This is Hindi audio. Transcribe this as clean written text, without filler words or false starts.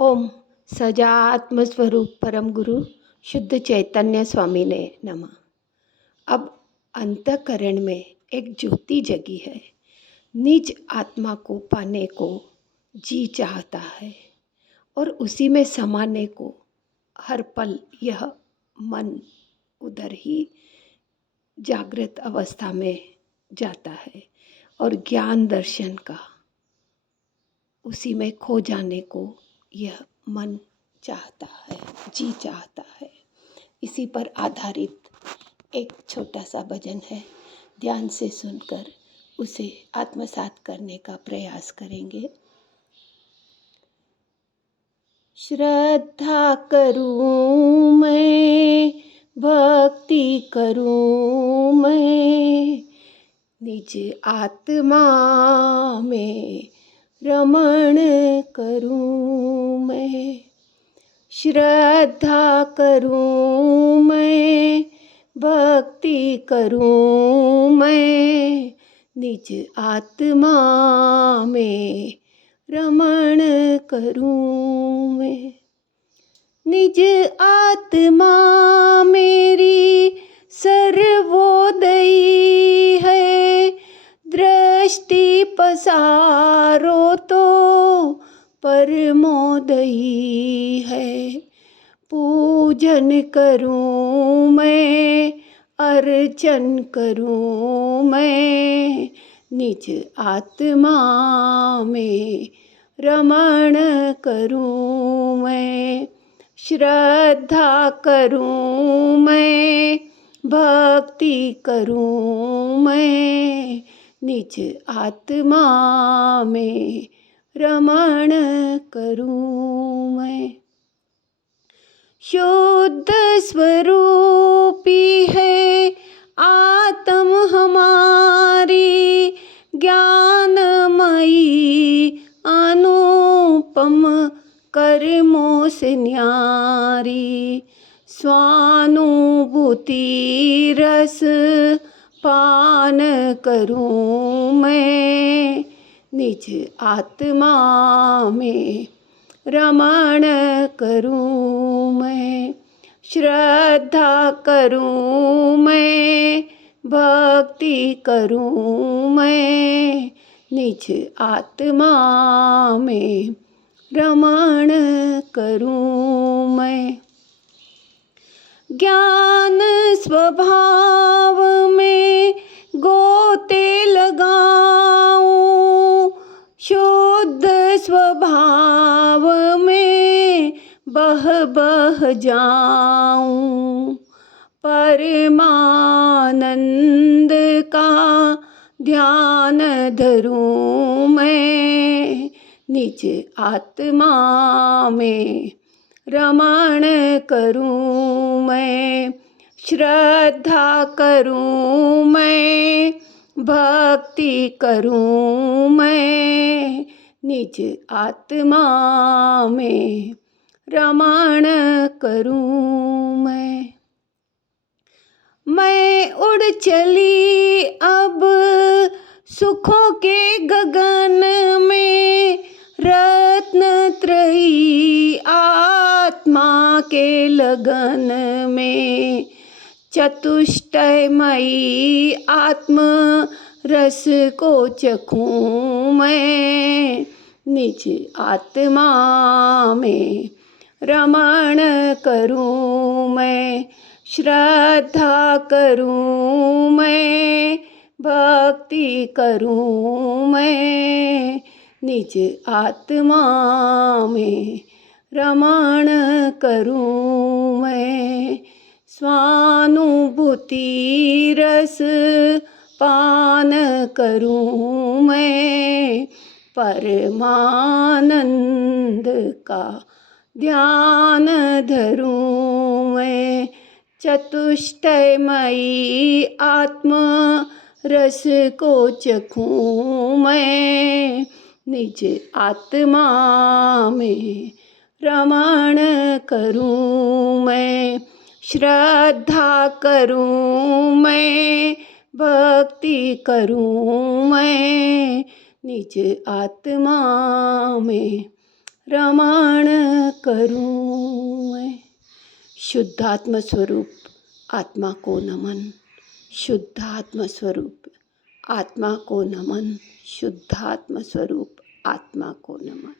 ओम सजात्म स्वरूप परम गुरु शुद्ध चैतन्य स्वामी ने नमः। अब अंतःकरण में एक ज्योति जगी है। निज आत्मा को पाने को जी चाहता है और उसी में समाने को हर पल यह मन उधर ही जागृत अवस्था में जाता है और ज्ञान दर्शन का उसी में खो जाने को यह मन चाहता है, जी चाहता है। इसी पर आधारित एक छोटा सा भजन है। ध्यान से सुनकर उसे आत्मसात करने का प्रयास करेंगे। श्रद्धा करूं मैं, भक्ति करूं मैं, निज आत्मा में रमण करूं मैं। श्रद्धा करूं मैं, भक्ति करूं मैं, निज आत्मा में रमण करूं मैं। निज आत्मा मेरी सर्वोदयी है, दृष्टि पसारो तो परमोदयी है। पूजन करूं मैं, अर्चन करूं मैं, निज आत्मा में रमण करूं मैं। श्रद्धा करूं मैं, भक्ति करूं मैं, निज आत्मा में रमण करूं मैं। शुद्ध स्वरूपी है आत्म हमारी, ज्ञानमयी अनुपम कर्मों से न्यारी। स्वानुभूति रस पान करूं मैं, निज आत्मा में रमण करूं मैं। श्रद्धा करूं मैं, भक्ति करूं मैं, निज आत्मा में रमण करूं मैं। ज्ञान स्वभाव में गोते लगाऊं, शुद्ध स्वभाव में बह बह जाऊं। परमानंद का ध्यान धरूं मैं, निज आत्मा में रमण करूं मैं। श्रद्धा करूं मैं, भक्ति करूं मैं, निज आत्मा में रमण करूं मैं। मैं उड़ चली अब सुखों के गगन में, रत्नत्रयी आत्मा के लगन में। चतुष्टयमयी आत्म रस को चखूं मैं, निज आत्मा में रमण करूं मैं। श्रद्धा करूं मैं, भक्ति करूं मैं, निज आत्मा में रमण करूं मैं। स्वानुभूति रस पान करूं मैं, परमानंद का ध्यान धरूं मैं। चतुष्टयमयी आत्म रस को चखूं मैं, निज आत्मा में रमण करूं मैं। श्रद्धा करूं मैं, भक्ति करूं मैं, निज आत्मा में रमण करूं मैं। शुद्धात्म स्वरूप आत्मा को नमन, शुद्धात्म स्वरूप आत्मा को नमन, शुद्धात्म स्वरूप आत्मा को नमन।